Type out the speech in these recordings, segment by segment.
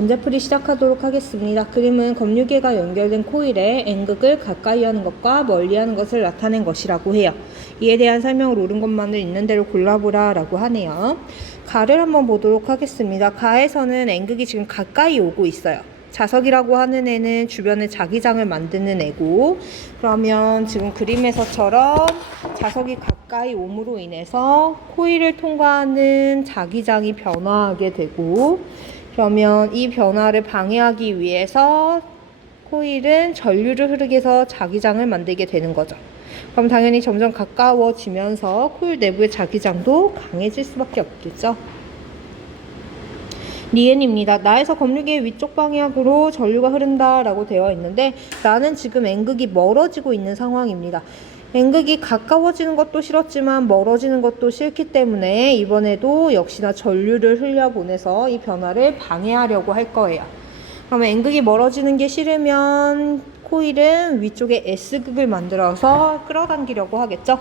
문제풀이 시작하도록 하겠습니다. 그림은 검유계가 연결된 코일에 N극을 가까이 하는 것과 멀리 하는 것을 나타낸 것이라고 해요. 이에 대한 설명을 옳은 것만을 있는 대로 골라보라 라고 하네요. 가를 한번 보도록 하겠습니다. 가에서는 N극이 지금 가까이 오고 있어요. 자석이라고 하는 애는 주변에 자기장을 만드는 애고, 그러면 지금 그림에서처럼 자석이 가까이 옴으로 인해서 코일을 통과하는 자기장이 변화하게 되고, 그러면 이 변화를 방해하기 위해서 코일은 전류를 흐르게 해서 자기장을 만들게 되는 거죠. 그럼 당연히 점점 가까워지면서 코일 내부의 자기장도 강해질 수밖에 없겠죠. 니은입니다. 나에서 검유계의 위쪽 방향으로 전류가 흐른다 라고 되어 있는데, 나는 지금 N극이 멀어지고 있는 상황입니다. N극이 가까워지는 것도 싫었지만 멀어지는 것도 싫기 때문에 이번에도 역시나 전류를 흘려보내서 이 변화를 방해하려고 할 거예요. 그러면 N극이 멀어지는 게 싫으면 코일은 위쪽에 S극을 만들어서 끌어당기려고 하겠죠.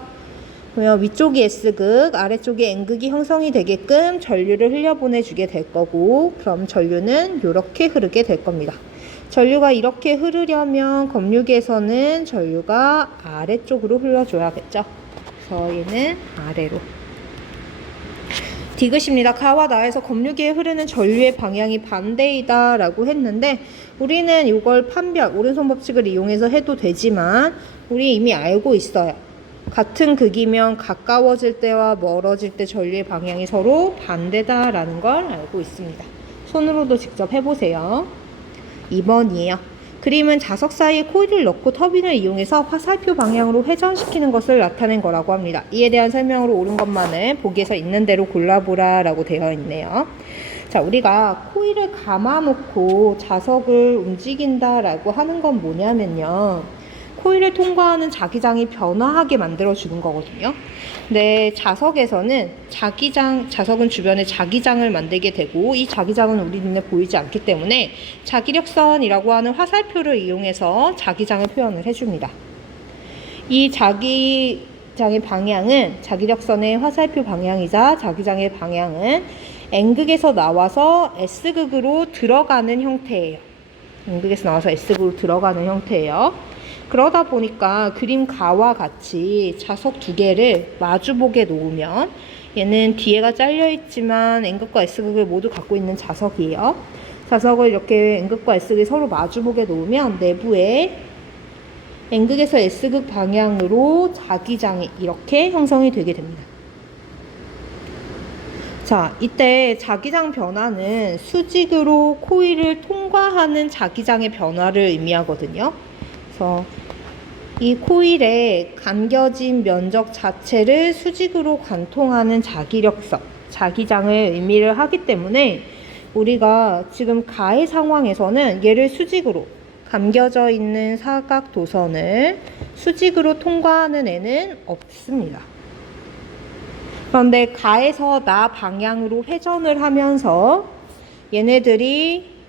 그러면 위쪽이 S극, 아래쪽이 N극이 형성이 되게끔 전류를 흘려보내주게 될 거고, 그럼 전류는 이렇게 흐르게 될 겁니다. 전류가 이렇게 흐르려면 검유계에서는 전류가 아래쪽으로 흘러줘야겠죠. 그래서 얘는 아래로. 디귿입니다. 가와 나에서 검유계에 흐르는 전류의 방향이 반대이다 라고 했는데, 우리는 이걸 판별, 오른손 법칙을 이용해서 해도 되지만 우리 이미 알고 있어요. 같은 극이면 가까워질 때와 멀어질 때 전류의 방향이 서로 반대다 라는 걸 알고 있습니다. 손으로도 직접 해보세요. 2번이에요. 그림은 자석 사이에 코일을 넣고 터빈을 이용해서 화살표 방향으로 회전시키는 것을 나타낸 거라고 합니다. 이에 대한 설명으로 옳은 것만을 보기에서 있는 대로 골라보라 라고 되어 있네요. 자, 우리가 코일을 감아놓고 자석을 움직인다 라고 하는 건 뭐냐면요, 코일을 통과하는 자기장이 변화하게 만들어주는 거거든요. 근데 자석에서는 자석은 주변에 자기장을 만들게 되고, 이 자기장은 우리 눈에 보이지 않기 때문에 자기력선이라고 하는 화살표를 이용해서 자기장을 표현을 해줍니다. 이 자기장의 방향은, 자기력선의 화살표 방향이자 자기장의 방향은 N극에서 나와서 S극으로 들어가는 형태예요. N극에서 나와서 S극으로 들어가는 형태예요. 그러다 보니까 그림 가와 같이 자석 두 개를 마주보게 놓으면, 얘는 뒤에가 잘려있지만 N극과 S극을 모두 갖고 있는 자석이에요. 자석을 이렇게 N극과 S극이 서로 마주보게 놓으면 내부에 N극에서 S극 방향으로 자기장이 이렇게 형성이 되게 됩니다. 자, 이때 자기장 변화는 수직으로 코일을 통과하는 자기장의 변화를 의미하거든요. 그래서 이 코일에 감겨진 면적 자체를 수직으로 관통하는 자기력선, 자기장을 의미를 하기 때문에 우리가 지금 가의 상황에서는 얘를 수직으로, 감겨져 있는 사각 도선을 수직으로 통과하는 애는 없습니다. 그런데 가에서 나 방향으로 회전을 하면서 얘네들이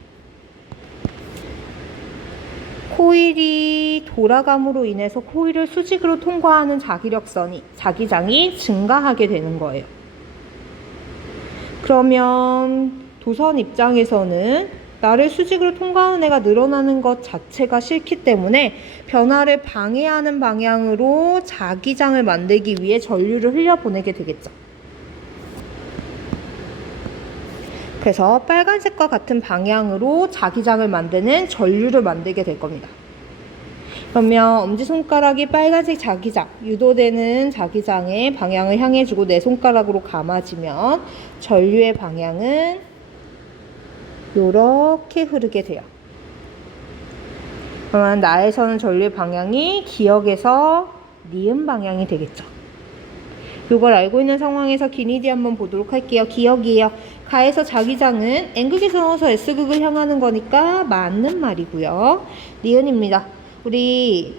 코일이 돌아감으로 인해서 코일을 수직으로 통과하는 자기장이 증가하게 되는 거예요. 그러면 도선 입장에서는 나를 수직으로 통과하는 애가 늘어나는 것 자체가 싫기 때문에 변화를 방해하는 방향으로 자기장을 만들기 위해 전류를 흘려보내게 되겠죠. 그래서 빨간색과 같은 방향으로 자기장을 만드는 전류를 만들게 될 겁니다. 그러면 엄지손가락이 빨간색 자기장, 유도되는 자기장의 방향을 향해주고 내 손가락으로 감아지면 전류의 방향은 이렇게 흐르게 돼요. 그러면 나에서는 전류의 방향이 기역에서 니은 방향이 되겠죠. 이걸 알고 있는 상황에서 기니디 한번 보도록 할게요. 기역이에요. 가에서 자기장은 N극에서 나와서 S극을 향하는 거니까 맞는 말이고요. 니은입니다. 우리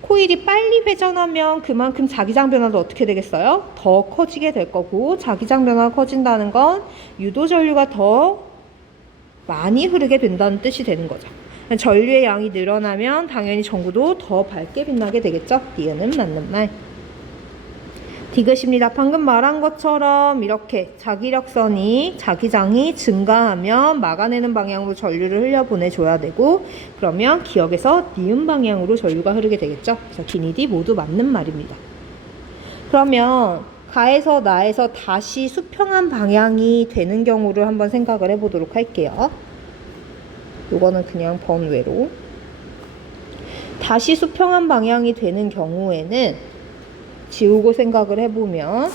코일이 빨리 회전하면 그만큼 자기장 변화도 어떻게 되겠어요? 더 커지게 될 거고, 자기장 변화가 커진다는 건 유도 전류가 더 많이 흐르게 된다는 뜻이 되는 거죠. 전류의 양이 늘어나면 당연히 전구도 더 밝게 빛나게 되겠죠. 니은은 맞는 말. 디귿입니다. 방금 말한 것처럼 이렇게 자기장이 증가하면 막아내는 방향으로 전류를 흘려보내줘야 되고, 그러면 기역에서 니은 방향으로 전류가 흐르게 되겠죠. 그래서 기니디 모두 맞는 말입니다. 그러면 가에서 나에서 다시 수평한 방향이 되는 경우를 한번 생각을 해보도록 할게요. 요거는 그냥 번외로. 다시 수평한 방향이 되는 경우에는 지우고 생각을 해보면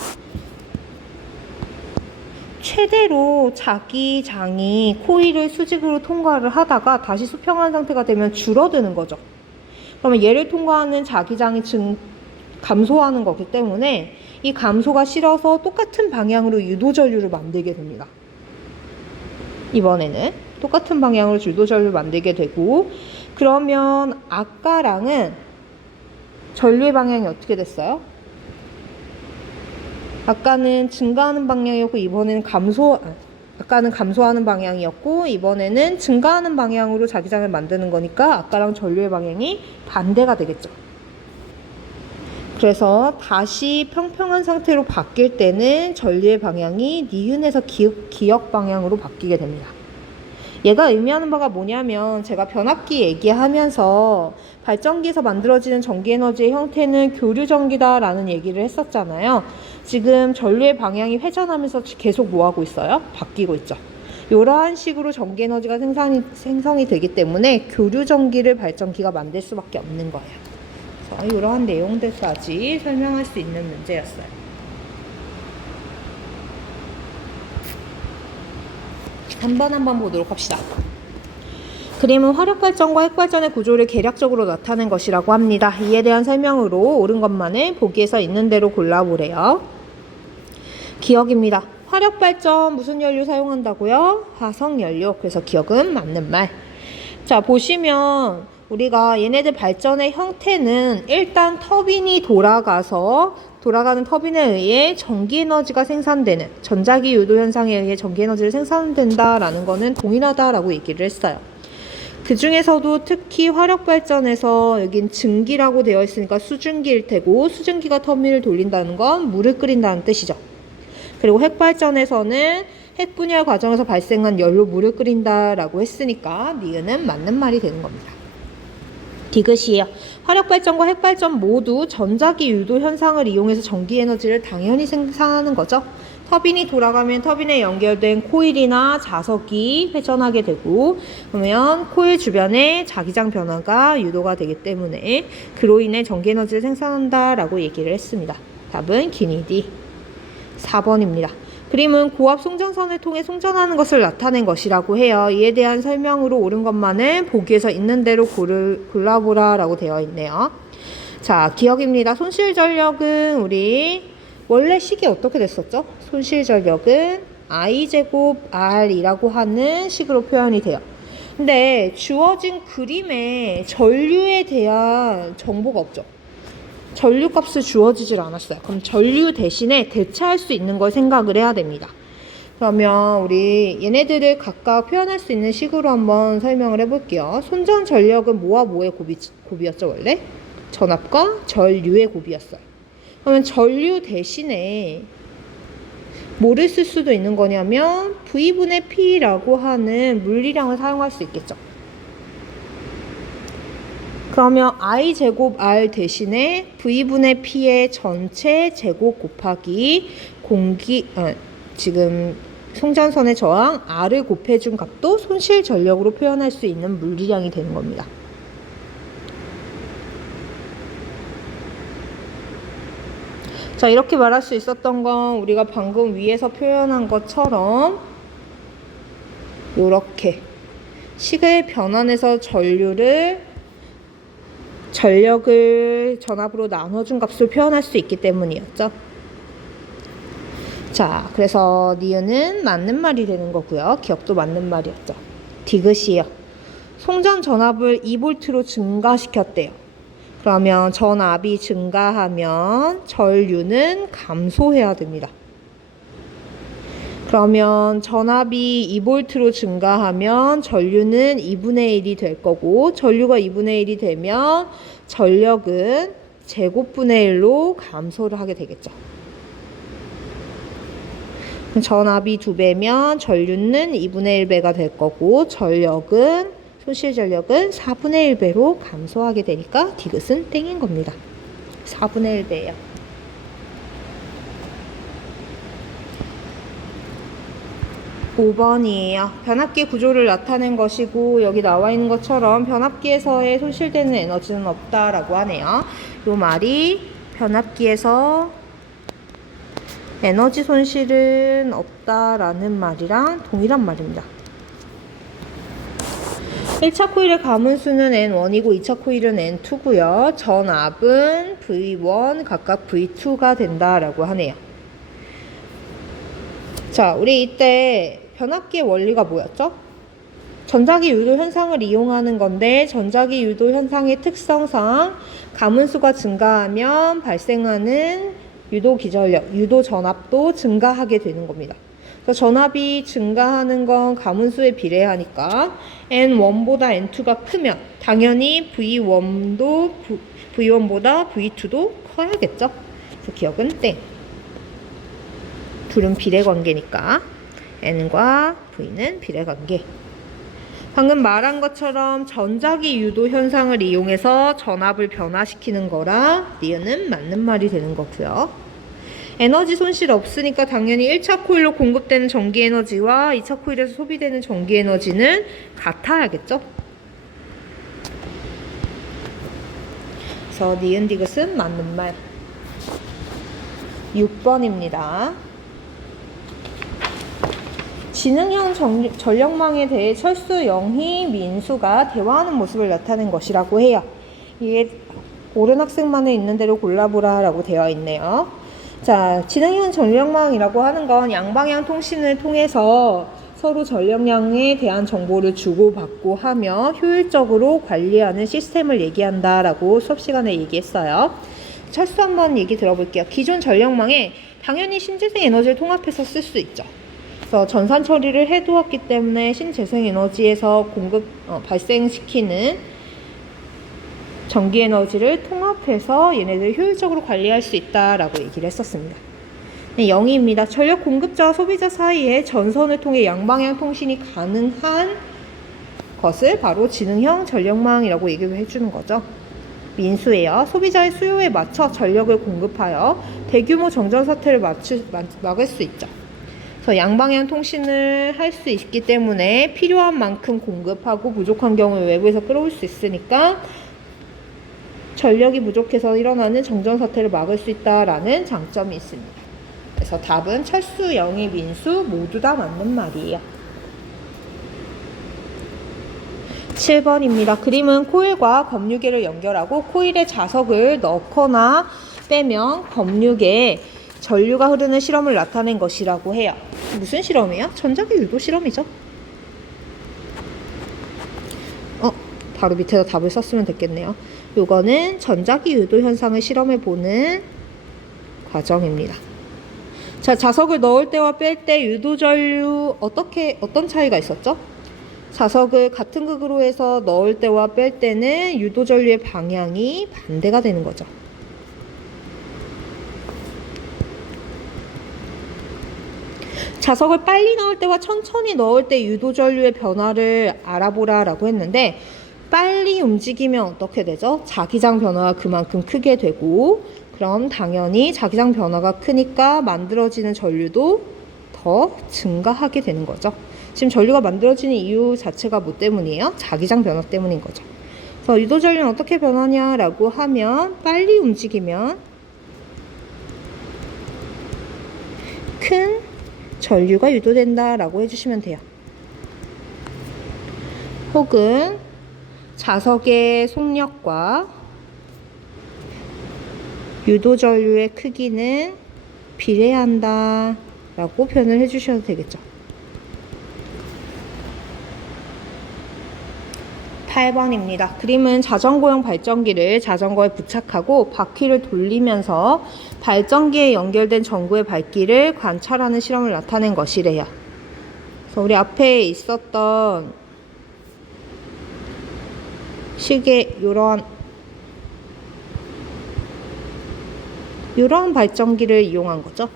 최대로 자기장이 코일을 수직으로 통과를 하다가 다시 수평한 상태가 되면 줄어드는 거죠. 그러면 얘를 통과하는 자기장이 감소하는 거기 때문에 이 감소가 싫어서 똑같은 방향으로 유도전류를 만들게 됩니다. 이번에는 똑같은 방향으로 유도전류를 만들게 되고, 그러면 아까랑은 전류의 방향이 어떻게 됐어요? 아까는 증가하는 방향이었고 이번에는 아까는 감소하는 방향이었고 이번에는 증가하는 방향으로 자기장을 만드는 거니까 아까랑 전류의 방향이 반대가 되겠죠. 그래서 다시 평평한 상태로 바뀔 때는 전류의 방향이 니은에서 기역 방향으로 바뀌게 됩니다. 얘가 의미하는 바가 뭐냐면, 제가 변압기 얘기하면서 발전기에서 만들어지는 전기에너지의 형태는 교류전기다 라는 얘기를 했었잖아요. 지금 전류의 방향이 회전하면서 계속 뭐하고 있어요? 바뀌고 있죠. 이러한 식으로 전기에너지가 생성이 되기 때문에 교류전기를 발전기가 만들 수밖에 없는 거예요. 그래서 이러한 내용들까지 설명할 수 있는 문제였어요. 한번 보도록 합시다. 그림은 화력발전과 핵발전의 구조를 계략적으로 나타낸 것이라고 합니다. 이에 대한 설명으로 옳은 것만을 보기에서 있는 대로 골라보래요. 기억입니다. 화력발전 무슨 연료 사용한다고요? 화석연료. 그래서 기억은 맞는 말. 자, 보시면 우리가 얘네들 발전의 형태는 일단 터빈이 돌아가는 터빈에 의해 전기에너지가 생산되는, 전자기 유도 현상에 의해 전기에너지를 생산된다라는 거는 동일하다라고 얘기를 했어요. 그 중에서도 특히 화력발전에서 여긴 증기라고 되어 있으니까 수증기일 테고, 수증기가 터빈을 돌린다는 건 물을 끓인다는 뜻이죠. 그리고 핵발전에서는 핵분열 과정에서 발생한 열로 물을 끓인다라고 했으니까 니은은 맞는 말이 되는 겁니다. 디귿이에요. 화력발전과 핵발전 모두 전자기 유도 현상을 이용해서 전기에너지를 당연히 생산하는 거죠. 터빈이 돌아가면 터빈에 연결된 코일이나 자석이 회전하게 되고, 그러면 코일 주변에 자기장 변화가 유도가 되기 때문에 그로 인해 전기에너지를 생산한다라고 얘기를 했습니다. 답은 기니디 4번입니다. 그림은 고압 송전선을 통해 송전하는 것을 나타낸 것이라고 해요. 이에 대한 설명으로 옳은 것만을 보기에서 있는 대로 골라보라 라고 되어 있네요. 자, 기억입니다. 손실전력은 우리 원래 식이 어떻게 됐었죠? 손실전력은 I제곱 R이라고 하는 식으로 표현이 돼요. 근데 주어진 그림에 전류에 대한 정보가 없죠. 전류값을 주어지질 않았어요. 그럼 전류 대신에 대체할 수 있는 걸 생각을 해야 됩니다. 그러면 우리 얘네들을 각각 표현할 수 있는 식으로 한번 설명을 해볼게요. 손전 전력은 뭐와 뭐의 곱이었죠 원래? 전압과 전류의 곱이었어요. 그러면 전류 대신에 뭐를 쓸 수도 있는 거냐면 V분의 P라고 하는 물리량을 사용할 수 있겠죠. 그러면 I제곱 R 대신에 V분의 P의 전체 제곱 곱하기 지금 송전선의 저항 R을 곱해준 값도 손실 전력으로 표현할 수 있는 물리량이 되는 겁니다. 자, 이렇게 말할 수 있었던 건 우리가 방금 위에서 표현한 것처럼 이렇게 식을 변환해서 전력을 전압으로 나눠준 값을 표현할 수 있기 때문이었죠. 자, 그래서 니은은 맞는 말이 되는 거고요. 기억도 맞는 말이었죠. 디귿이요. 송전 전압을 2V로 증가시켰대요. 그러면 전압이 증가하면 전류는 감소해야 됩니다. 그러면 전압이 2V로 증가하면 전류는 2분의 1이 될 거고, 전류가 2분의 1이 되면 전력은 제곱분의 1로 감소를 하게 되겠죠. 전압이 2배면 전류는 2분의 1배가 될 거고 전력은 손실 전력은 4분의 1배로 감소하게 되니까 디귿은 땡인 겁니다. 4분의 1배예요. 5번이에요. 변압기 구조를 나타낸 것이고 여기 나와 있는 것처럼 변압기에서의 손실되는 에너지는 없다라고 하네요. 이 말이 변압기에서 에너지 손실은 없다라는 말이랑 동일한 말입니다. 1차 코일의 가문수는 N1이고 2차 코일은 N2고요. 전압은 V1 각각 V2가 된다라고 하네요. 자, 우리 이때 변압기의 원리가 뭐였죠? 전자기 유도 현상을 이용하는 건데 전자기 유도 현상의 특성상 가문수가 증가하면 발생하는 유도 기전력, 유도 전압도 증가하게 되는 겁니다. 그래서 전압이 증가하는 건 가문수에 비례하니까 N1보다 N2가 크면 당연히 V1보다 V2도 커야겠죠? 그래서 기억은 땡. 둘은 비례관계니까 N과 V는 비례관계. 방금 말한 것처럼 전자기 유도 현상을 이용해서 전압을 변화시키는 거라 니은은 맞는 말이 되는 거고요. 에너지 손실 없으니까 당연히 1차 코일로 공급되는 전기 에너지와 2차 코일에서 소비되는 전기 에너지는 같아야겠죠? 그래서 니은 디귿은 맞는 말. 6번입니다. 지능형 전력망에 대해 철수, 영희, 민수가 대화하는 모습을 나타낸 것이라고 해요. 이게 옳은 학생만에 있는 대로 골라보라 라고 되어 있네요. 자, 지능형 전력망이라고 하는 건 양방향 통신을 통해서 서로 전력량에 대한 정보를 주고받고 하며 효율적으로 관리하는 시스템을 얘기한다라고 수업 시간에 얘기했어요. 철수 한번 얘기 들어볼게요. 기존 전력망에 당연히 신재생 에너지를 통합해서 쓸 수 있죠. 그래서 전산 처리를 해두었기 때문에 신재생 에너지에서 발생시키는 전기 에너지를 통합해서 얘네들 효율적으로 관리할 수 있다라고 얘기를 했었습니다. 네, 0입니다. 전력 공급자와 소비자 사이에 전선을 통해 양방향 통신이 가능한 것을 바로 지능형 전력망이라고 얘기를 해주는 거죠. 민수예요. 소비자의 수요에 맞춰 전력을 공급하여 대규모 정전 사태를 막을 수 있죠. 그래서 양방향 통신을 할 수 있기 때문에 필요한 만큼 공급하고 부족한 경우 외부에서 끌어올 수 있으니까 전력이 부족해서 일어나는 정전 사태를 막을 수 있다라는 장점이 있습니다. 그래서 답은 철수, 영희, 민수 모두 다 맞는 말이에요. 7번입니다. 그림은 코일과 검유계를 연결하고 코일에 자석을 넣거나 빼면 검유계에 전류가 흐르는 실험을 나타낸 것이라고 해요. 무슨 실험이에요? 전자기 유도 실험이죠. 바로 밑에다 답을 썼으면 됐겠네요. 요거는 전자기 유도 현상을 실험해보는 과정입니다. 자, 자석을 넣을 때와 뺄 때 유도 전류 어떤 차이가 있었죠? 자석을 같은 극으로 해서 넣을 때와 뺄 때는 유도 전류의 방향이 반대가 되는 거죠. 자석을 빨리 넣을 때와 천천히 넣을 때 유도 전류의 변화를 알아보라 라고 했는데 빨리 움직이면 어떻게 되죠? 자기장 변화가 그만큼 크게 되고 그럼 당연히 자기장 변화가 크니까 만들어지는 전류도 더 증가하게 되는 거죠. 지금 전류가 만들어지는 이유 자체가 뭐 때문이에요? 자기장 변화 때문인 거죠. 그래서 유도 전류는 어떻게 변하냐라고 하면 빨리 움직이면 큰 전류가 유도된다라고 해주시면 돼요. 혹은 자석의 속력과 유도 전류의 크기는 비례한다 라고 표현을 해주셔도 되겠죠. 8번입니다. 그림은 자전거용 발전기를 자전거에 부착하고 바퀴를 돌리면서 발전기에 연결된 전구의 밝기를 관찰하는 실험을 나타낸 것이래요. 그래서 우리 앞에 있었던 시계 요런 발전기를 이용한 거죠.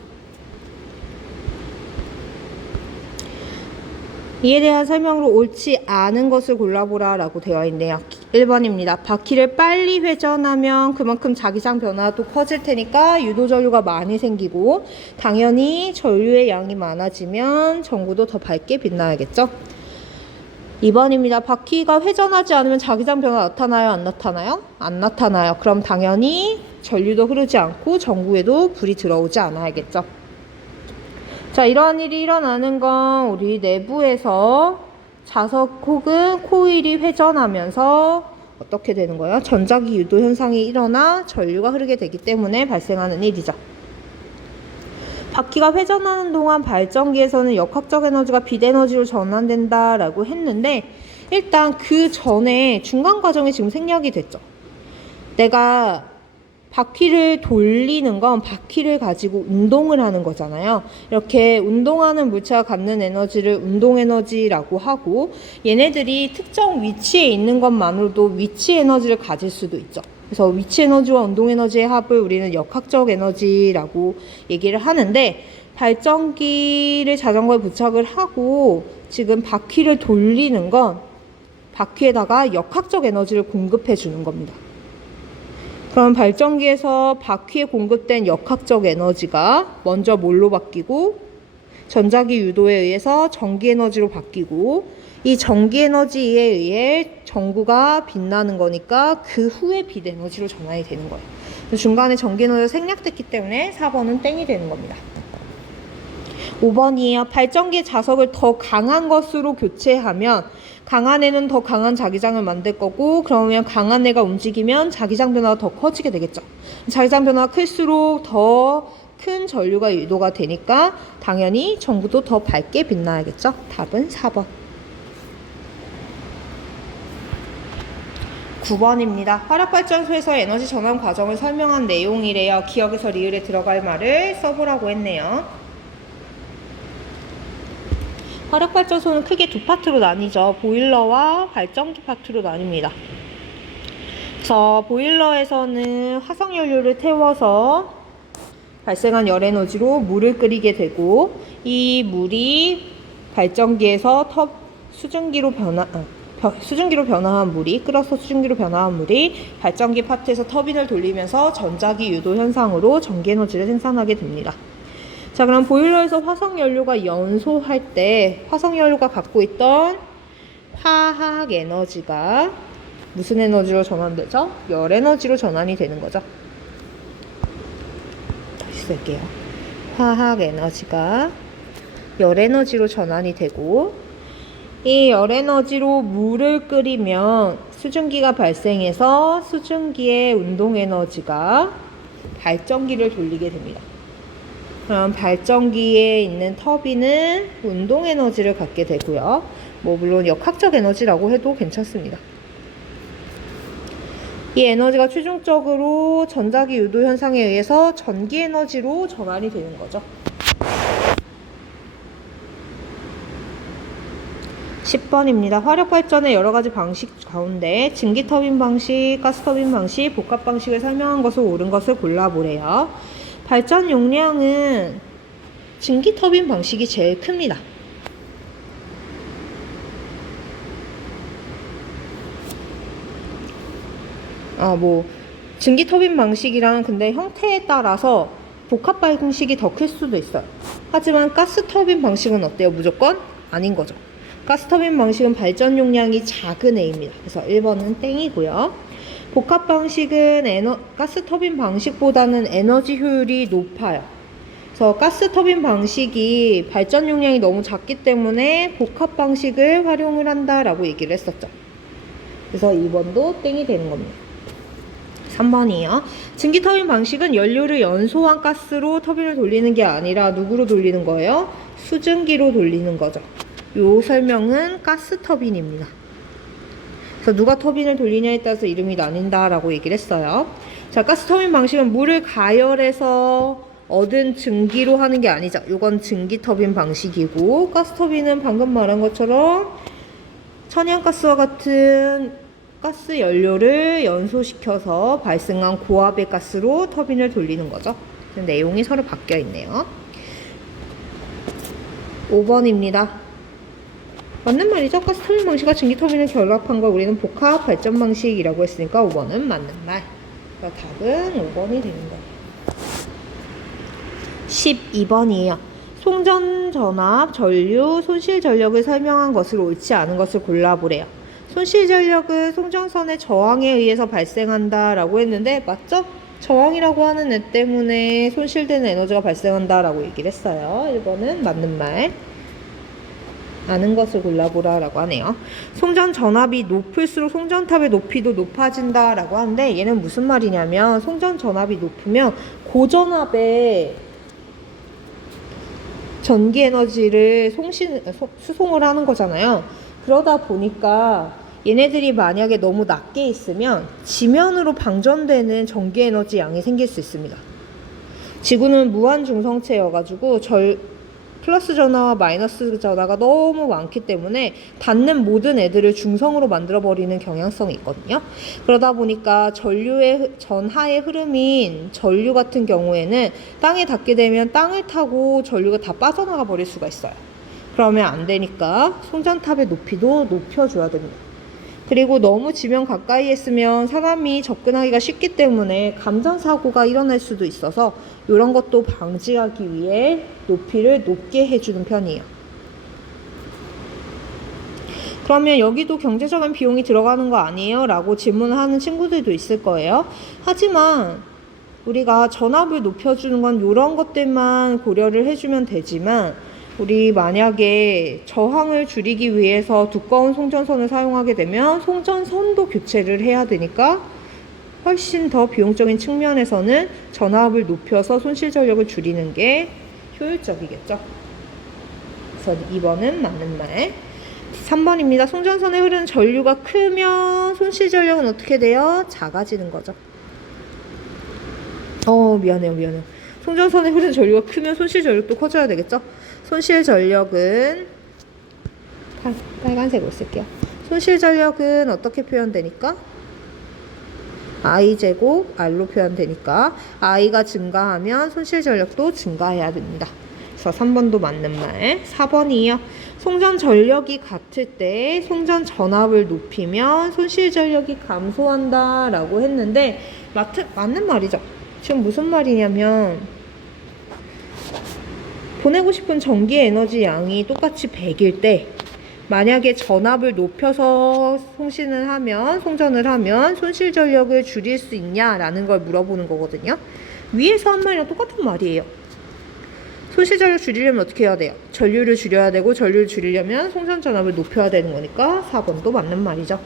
이에 대한 설명으로 옳지 않은 것을 골라보라 라고 되어 있네요. 1번입니다. 바퀴를 빨리 회전하면 그만큼 자기장 변화도 커질 테니까 유도 전류가 많이 생기고 당연히 전류의 양이 많아지면 전구도 더 밝게 빛나야겠죠. 2번입니다. 바퀴가 회전하지 않으면 자기장 변화 나타나요? 안 나타나요? 안 나타나요. 그럼 당연히 전류도 흐르지 않고 전구에도 불이 들어오지 않아야겠죠. 자, 이러한 일이 일어나는 건 우리 내부에서 자석 혹은 코일이 회전하면서 어떻게 되는 거예요? 전자기 유도 현상이 일어나 전류가 흐르게 되기 때문에 발생하는 일이죠. 바퀴가 회전하는 동안 발전기에서는 역학적 에너지가 빛 에너지로 전환된다라고 했는데 일단 그 전에 중간 과정이 지금 생략이 됐죠. 내가 바퀴를 돌리는 건 바퀴를 가지고 운동을 하는 거잖아요. 이렇게 운동하는 물체가 갖는 에너지를 운동에너지라고 하고 얘네들이 특정 위치에 있는 것만으로도 위치 에너지를 가질 수도 있죠. 그래서 위치 에너지와 운동 에너지의 합을 우리는 역학적 에너지라고 얘기를 하는데 발전기를 자전거에 부착을 하고 지금 바퀴를 돌리는 건 바퀴에다가 역학적 에너지를 공급해 주는 겁니다. 그럼 발전기에서 바퀴에 공급된 역학적 에너지가 먼저 뭘로 바뀌고 전자기 유도에 의해서 전기 에너지로 바뀌고 이 전기 에너지에 의해 전구가 빛나는 거니까 그 후에 빛 에너지로 전환이 되는 거예요. 중간에 전기 에너지가 생략됐기 때문에 4번은 땡이 되는 겁니다. 5번이에요. 발전기의 자석을 더 강한 것으로 교체하면 강한 애는 더 강한 자기장을 만들 거고 그러면 강한 애가 움직이면 자기장 변화가 더 커지게 되겠죠. 자기장 변화가 클수록 더 큰 전류가 유도가 되니까 당연히 전구도 더 밝게 빛나야겠죠. 답은 4번. 9번입니다. 화력발전소에서 에너지 전환 과정을 설명한 내용이래요. 기억에서 리을에 들어갈 말을 써보라고 했네요. 화력발전소는 크게 두 파트로 나뉘죠. 보일러와 발전기 파트로 나뉩니다. 그래서 보일러에서는 화석연료를 태워서 발생한 열에너지로 물을 끓이게 되고 이 물이 발전기에서 수증기로 변화한 물이 끓어서 수증기로 변화한 물이 발전기 파트에서 터빈을 돌리면서 전자기 유도 현상으로 전기에너지를 생산하게 됩니다. 자, 그럼 보일러에서 화석연료가 연소할 때 화석연료가 갖고 있던 화학에너지가 무슨 에너지로 전환되죠? 열에너지로 전환이 되는 거죠. 다시 쓸게요. 화학에너지가 열에너지로 전환이 되고 이 열에너지로 물을 끓이면 수증기가 발생해서 수증기의 운동에너지가 발전기를 돌리게 됩니다. 그럼 발전기에 있는 터빈은 운동에너지를 갖게 되고요. 물론 역학적 에너지라고 해도 괜찮습니다. 이 에너지가 최종적으로 전자기 유도 현상에 의해서 전기 에너지로 전환이 되는 거죠. 10번입니다. 화력발전의 여러가지 방식 가운데 증기터빈 방식, 가스터빈 방식, 복합 방식을 설명한 것을 옳은 것을 골라보래요. 발전 용량은 증기터빈 방식이 제일 큽니다. 증기터빈 방식이랑 근데 형태에 따라서 복합 방식이 더 클 수도 있어요. 하지만 가스터빈 방식은 어때요? 무조건 아닌 거죠. 가스터빈 방식은 발전 용량이 작은 애입니다. 그래서 1번은 땡이고요. 복합 방식은 가스터빈 방식보다는 에너지 효율이 높아요. 그래서 가스터빈 방식이 발전 용량이 너무 작기 때문에 복합 방식을 활용을 한다라고 얘기를 했었죠. 그래서 2번도 땡이 되는 겁니다. 3번이요. 증기터빈 방식은 연료를 연소한 가스로 터빈을 돌리는 게 아니라 누구로 돌리는 거예요? 수증기로 돌리는 거죠. 요 설명은 가스터빈입니다. 그래서 누가 터빈을 돌리냐에 따라서 이름이 나뉜다라고 얘기를 했어요. 자, 가스터빈 방식은 물을 가열해서 얻은 증기로 하는 게 아니죠. 요건 증기터빈 방식이고 가스터빈은 방금 말한 것처럼 천연가스와 같은 가스 연료를 연소시켜서 발생한 고압의 가스로 터빈을 돌리는 거죠. 내용이 서로 바뀌어 있네요. 5번입니다. 맞는 말이죠. 가스터빈 방식과 증기터빈을 결합한 걸 우리는 복합 발전 방식이라고 했으니까 5번은 맞는 말. 그러니까 답은 5번이 되는 거예요. 12번이에요. 송전 전압, 전류, 손실 전력을 설명한 것을 옳지 않은 것을 골라보래요. 손실 전력은 송전선의 저항에 의해서 발생한다 라고 했는데 맞죠? 저항이라고 하는 애 때문에 손실되는 에너지가 발생한다 라고 얘기를 했어요. 1번은 맞는 말. 아는 것을 골라보라 라고 하네요. 송전 전압이 높을수록 송전탑의 높이도 높아진다 라고 하는데 얘는 무슨 말이냐면 송전 전압이 높으면 고전압에 전기 에너지를 수송을 하는 거잖아요. 그러다 보니까 얘네들이 만약에 너무 낮게 있으면 지면으로 방전되는 전기 에너지 양이 생길 수 있습니다. 지구는 무한 중성체여가지고 플러스 전하와 마이너스 전하가 너무 많기 때문에 닿는 모든 애들을 중성으로 만들어버리는 경향성이 있거든요. 그러다 보니까 전류의 전하의 흐름인 전류 같은 경우에는 땅에 닿게 되면 땅을 타고 전류가 다 빠져나가 버릴 수가 있어요. 그러면 안 되니까 송전탑의 높이도 높여줘야 됩니다. 그리고 너무 지면 가까이 했으면 사람이 접근하기가 쉽기 때문에 감전사고가 일어날 수도 있어서 이런 것도 방지하기 위해 높이를 높게 해주는 편이에요. 그러면 여기도 경제적인 비용이 들어가는 거 아니에요? 라고 질문을 하는 친구들도 있을 거예요. 하지만 우리가 전압을 높여주는 건 이런 것들만 고려를 해주면 되지만 우리 만약에 저항을 줄이기 위해서 두꺼운 송전선을 사용하게 되면 송전선도 교체를 해야 되니까 훨씬 더 비용적인 측면에서는 전압을 높여서 손실 전력을 줄이는 게 효율적이겠죠. 그래서 2번은 맞는 말. 3번입니다. 송전선에 흐르는 전류가 크면 손실 전력은 어떻게 돼요? 작아지는 거죠. 미안해요. 송전선에 흐르는 전류가 크면 손실 전력도 커져야 되겠죠? 손실 전력은 빨간색으로 쓸게요. 손실 전력은 어떻게 표현되니까? I제곱 R로 표현되니까 I가 증가하면 손실 전력도 증가해야 됩니다. 그래서 3번도 맞는 말. 4번이요. 송전 전력이 같을 때 송전 전압을 높이면 손실 전력이 감소한다 라고 했는데 맞는 말이죠. 지금 무슨 말이냐면 보내고 싶은 전기 에너지 양이 똑같이 100일 때 만약에 전압을 높여서 송전을 하면 손실 전력을 줄일 수 있냐라는 걸 물어보는 거거든요. 위에서 한 말이랑 똑같은 말이에요. 손실 전력 줄이려면 어떻게 해야 돼요? 전류를 줄여야 되고 전류를 줄이려면 송전 전압을 높여야 되는 거니까 4번도 맞는 말이죠.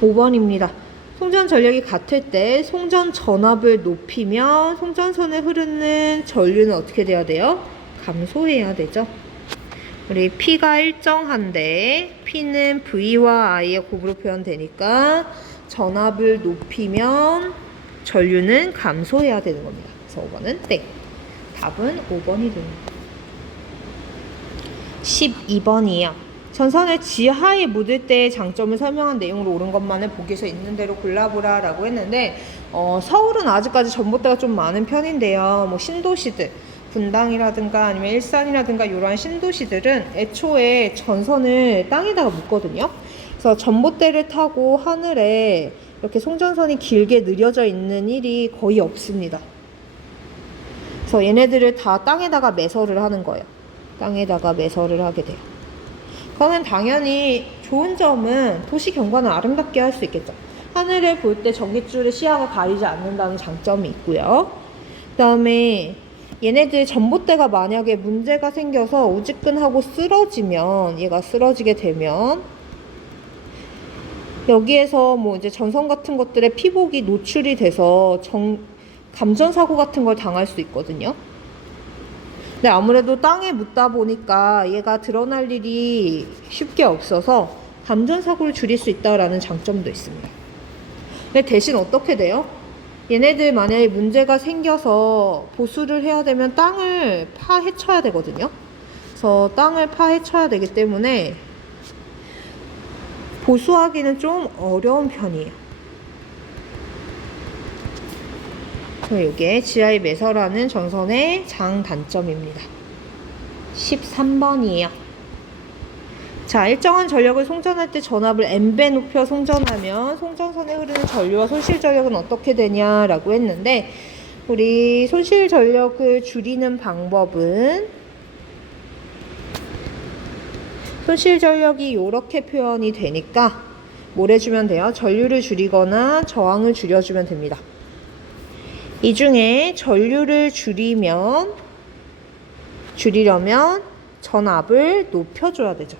5번입니다. 송전 전력이 같을 때 송전 전압을 높이면 송전선에 흐르는 전류는 어떻게 돼야 돼요? 감소해야 되죠. 우리 P가 일정한데 P는 V와 I의 곱으로 표현되니까 전압을 높이면 전류는 감소해야 되는 겁니다. 그래서 5번은 땡. 답은 5번이 됩니다. 12번이에요. 전선을 지하에 묻을 때의 장점을 설명한 내용으로 옳은 것만을 보기에서 있는 대로 골라보라 라고 했는데 서울은 아직까지 전봇대가 좀 많은 편인데요. 신도시들 분당이라든가 아니면 일산이라든가 이러한 신도시들은 애초에 전선을 땅에다가 묻거든요. 그래서 전봇대를 타고 하늘에 이렇게 송전선이 길게 느려져 있는 일이 거의 없습니다. 그래서 얘네들을 다 땅에다가 매설을 하는 거예요. 땅에다가 매설을 하게 돼요. 그러면 당연히 좋은 점은 도시 경관을 아름답게 할 수 있겠죠. 하늘을 볼 때 전깃줄의 시야가 가리지 않는다는 장점이 있고요. 그 다음에 얘네들 전봇대가 만약에 문제가 생겨서 우지끈하고 쓰러지면 얘가 쓰러지게 되면 여기에서 이제 전선 같은 것들의 피복이 노출이 돼서 감전사고 같은 걸 당할 수 있거든요. 근데 아무래도 땅에 묻다 보니까 얘가 드러날 일이 쉽게 없어서 감전사고를 줄일 수 있다라는 장점도 있습니다. 근데 대신 어떻게 돼요? 얘네들 만약에 문제가 생겨서 보수를 해야 되면 땅을 파헤쳐야 되거든요. 그래서 땅을 파헤쳐야 되기 때문에 보수하기는 좀 어려운 편이에요. 이게 지하에 매설하는 전선의 장단점입니다. 13번이에요. 자, 일정한 전력을 송전할 때 전압을 n배 높여 송전하면 송전선에 흐르는 전류와 손실 전력은 어떻게 되냐라고 했는데, 우리 손실 전력을 줄이는 방법은 손실 전력이 이렇게 표현이 되니까 뭘 해주면 돼요? 전류를 줄이거나 저항을 줄여주면 됩니다. 이 중에 전류를 줄이려면 전압을 높여줘야 되죠.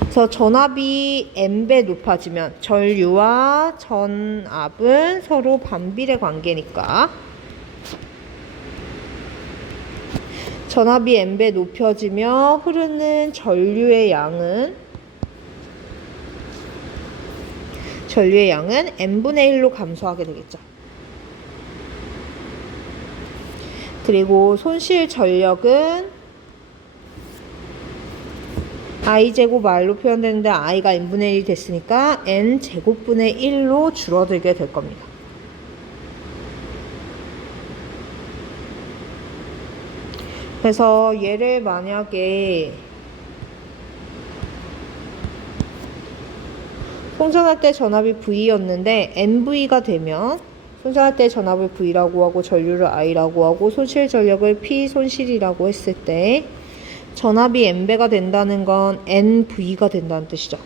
그래서 전압이 n배 높아지면 전류와 전압은 서로 반비례 관계니까 전압이 n배 높여지며 흐르는 전류의 양은 n분의 1로 감소하게 되겠죠. 그리고 손실 전력은 i제곱 r로 표현되는데 i가 n분의 1이 됐으니까 n제곱분의 1로 줄어들게 될 겁니다. 그래서 얘를 만약에 송전할 때 전압이 V였는데 nV가 되면 송전할 때 전압을 V라고 하고 전류를 I라고 하고 손실 전력을 P 손실이라고 했을 때 전압이 n배가 된다는 건 nV가 된다는 뜻이죠.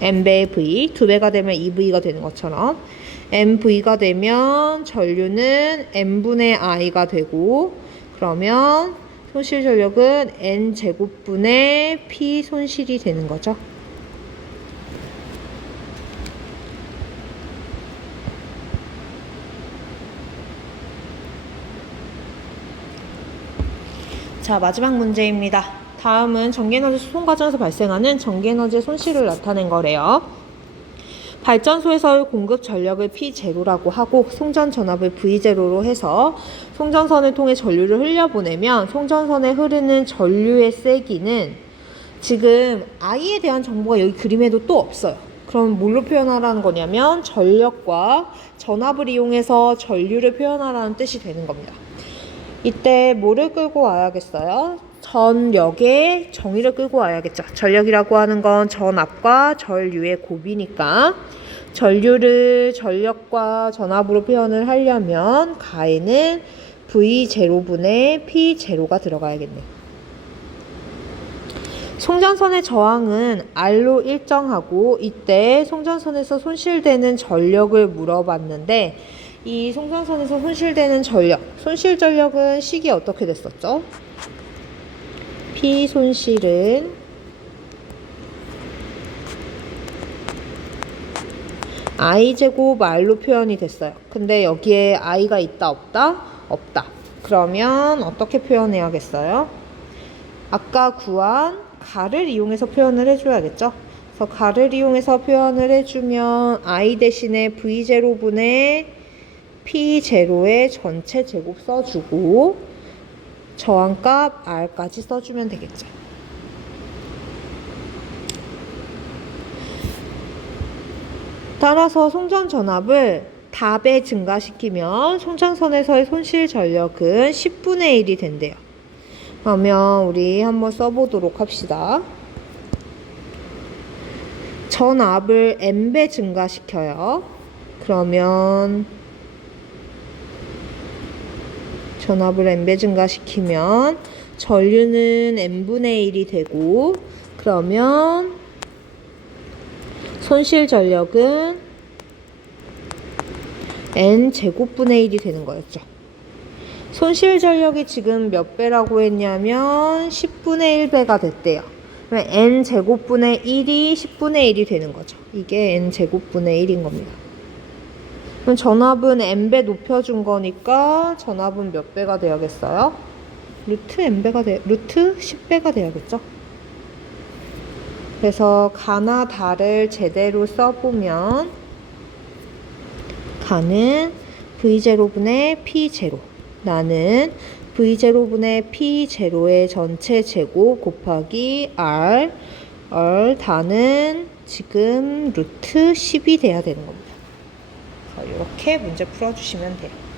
n배의 V, 2배가 되면 2V가 되는 것처럼 nV가 되면 전류는 n분의 I가 되고, 그러면 손실 전력은 n제곱분의 P 손실이 되는 거죠. 자, 마지막 문제입니다. 다음은 전기에너지 수송 과정에서 발생하는 전기에너지의 손실을 나타낸 거래요. 발전소에서의 공급 전력을 P0라고 하고 송전 전압을 V0로 해서 송전선을 통해 전류를 흘려보내면 송전선에 흐르는 전류의 세기는, 지금 I에 대한 정보가 여기 그림에도 또 없어요. 그럼 뭘로 표현하라는 거냐면 전력과 전압을 이용해서 전류를 표현하라는 뜻이 되는 겁니다. 이때 뭐를 끌고 와야겠어요? 전력의 정의를 끌고 와야겠죠. 전력이라고 하는 건 전압과 전류의 곱이니까 전류를 전력과 전압으로 표현을 하려면 가에는 V0분의 P0가 들어가야겠네요. 송전선의 저항은 R로 일정하고, 이때 송전선에서 손실되는 전력을 물어봤는데 이 송전선에서 손실되는 전력, 손실 전력은 식이 어떻게 됐었죠? P 손실은 I제곱 R로 표현이 됐어요. 근데 여기에 I가 있다 없다? 없다. 그러면 어떻게 표현해야겠어요? 아까 구한 가를 이용해서 표현을 해줘야겠죠? 그래서 가를 이용해서 표현을 해주면 I 대신에 V0분의 P0의 전체 제곱 써주고 저항값 R까지 써주면 되겠죠. 따라서 송전 전압을 다배 증가시키면 송전선에서의 손실 전력은 10분의 1이 된대요. 그러면 우리 한번 써보도록 합시다. 전압을 n배 증가시켜요. 그러면 전압을 n배 증가시키면 전류는 n분의 1이 되고, 그러면 손실 전력은 n제곱분의 1이 되는 거였죠. 손실 전력이 지금 몇 배라고 했냐면 10분의 1배가 됐대요. 그러면 n제곱분의 1이 10분의 1이 되는 거죠. 이게 n제곱분의 1인 겁니다. 그럼 전압은 n배 높여준 거니까 전압은 몇 배가 돼야겠어요? 루트 10배가 돼야겠죠? 그래서 가나 다를 제대로 써보면 가는 V0분의 P0, 나는 V0분의 P0의 전체 제곱 곱하기 R, 다는 지금 루트 10이 돼야 되는 겁니다. 이렇게 문제 풀어주시면 돼요.